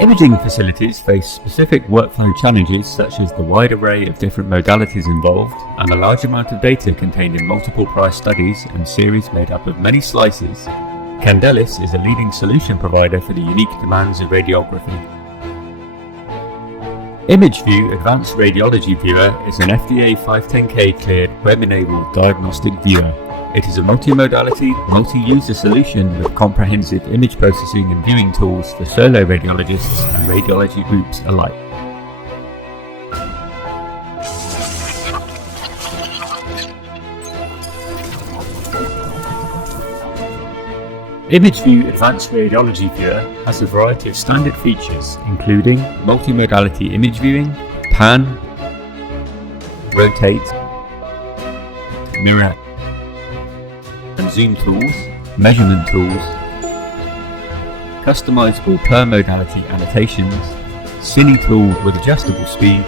Imaging facilities face specific workflow challenges such as the wide array of different modalities involved and the large amount of data contained in multiple price studies and series made up of many slices. Candelis is a leading solution provider for the unique demands of radiography. ImageView Advanced Radiology Viewer is an FDA 510K cleared web-enabled diagnostic viewer. It is a multi-modality, multi-user solution with comprehensive image processing and viewing tools for solo radiologists and radiology groups alike. ImageView Advanced Radiology Viewer has a variety of standard features including multi-modality image viewing, pan, rotate, mirror and zoom tools, measurement tools, customizable per modality annotations, cine tool with adjustable speed,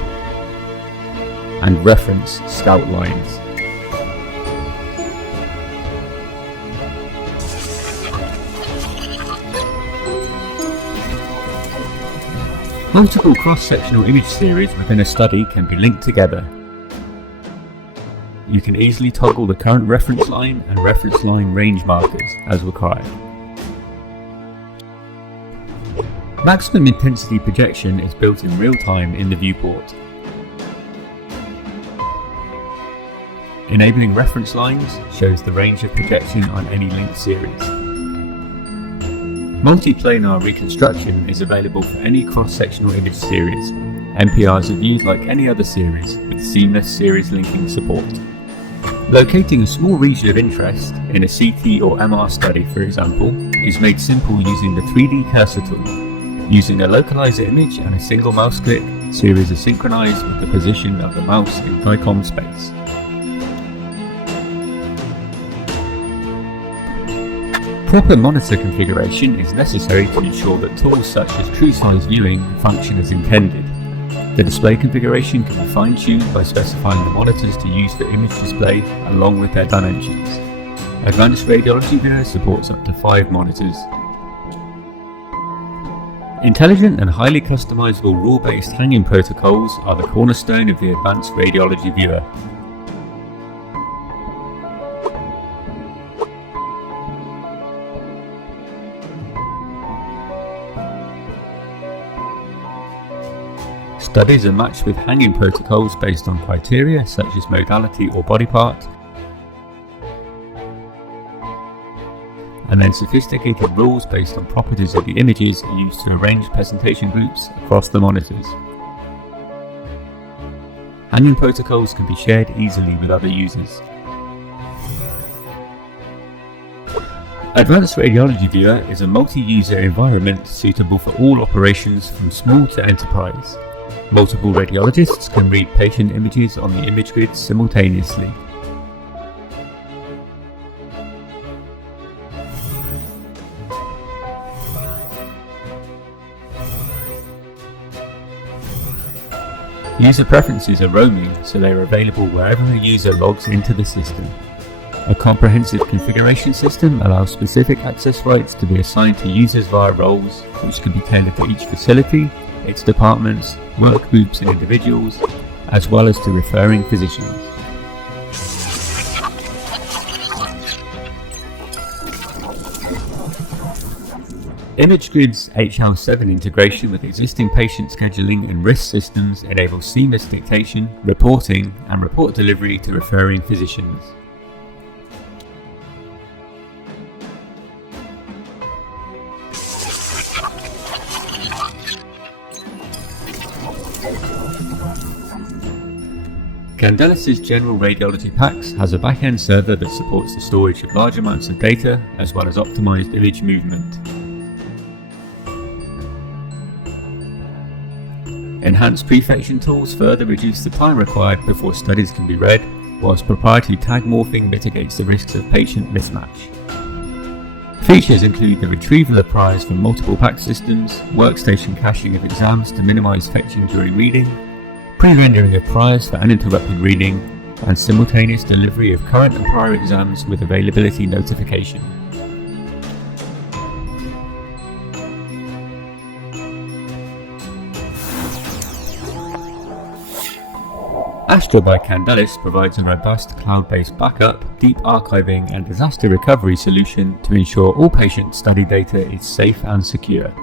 and reference scout lines. Multiple cross-sectional image series within a study can be linked together. You can easily toggle the current reference line and reference line range markers as required. Maximum intensity projection is built in real time in the viewport, enabling reference lines shows the range of projection on any linked series. Multi-planar reconstruction is available for any cross-sectional image series. MPRs are viewed like any other series with seamless series linking support. Locating a small region of interest in a CT or MR study, for example, is made simple using the 3D cursor tool. Using a localizer image and a single mouse click, series are synchronized with the position of the mouse in DICOM space. Proper monitor configuration is necessary to ensure that tools such as true size viewing function as intended. The display configuration can be fine-tuned by specifying the monitors to use for image display along with their dimensions. Advanced Radiology Viewer supports up to 5 monitors. Intelligent and highly customizable rule-based hanging protocols are the cornerstone of the Advanced Radiology Viewer. Studies are matched with hanging protocols based on criteria such as modality or body part, and then sophisticated rules based on properties of the images are used to arrange presentation groups across the monitors. Hanging protocols can be shared easily with other users. Advanced Radiology Viewer is a multi-user environment suitable for all operations from small to enterprise. Multiple radiologists can read patient images on the ImageGrid simultaneously. User preferences are roaming, so they are available wherever a user logs into the system. A comprehensive configuration system allows specific access rights to be assigned to users via roles, which can be tailored to each facility, its departments, work groups and individuals, as well as to referring physicians. ImageGrid's HL7 integration with existing patient scheduling and risk systems enables seamless dictation, reporting, and report delivery to referring physicians. Candelis' General Radiology Packs has a back-end server that supports the storage of large amounts of data as well as optimized image movement. Enhanced prefetching tools further reduce the time required before studies can be read, whilst proprietary tag morphing mitigates the risks of patient mismatch. Features include the retrieval of priors from multiple pack systems, workstation caching of exams to minimize fetching during reading, pre-rendering of priors for uninterrupted reading, and simultaneous delivery of current and prior exams with availability notification. Astra by Candelis provides a robust cloud-based backup, deep archiving and disaster recovery solution to ensure all patient study data is safe and secure.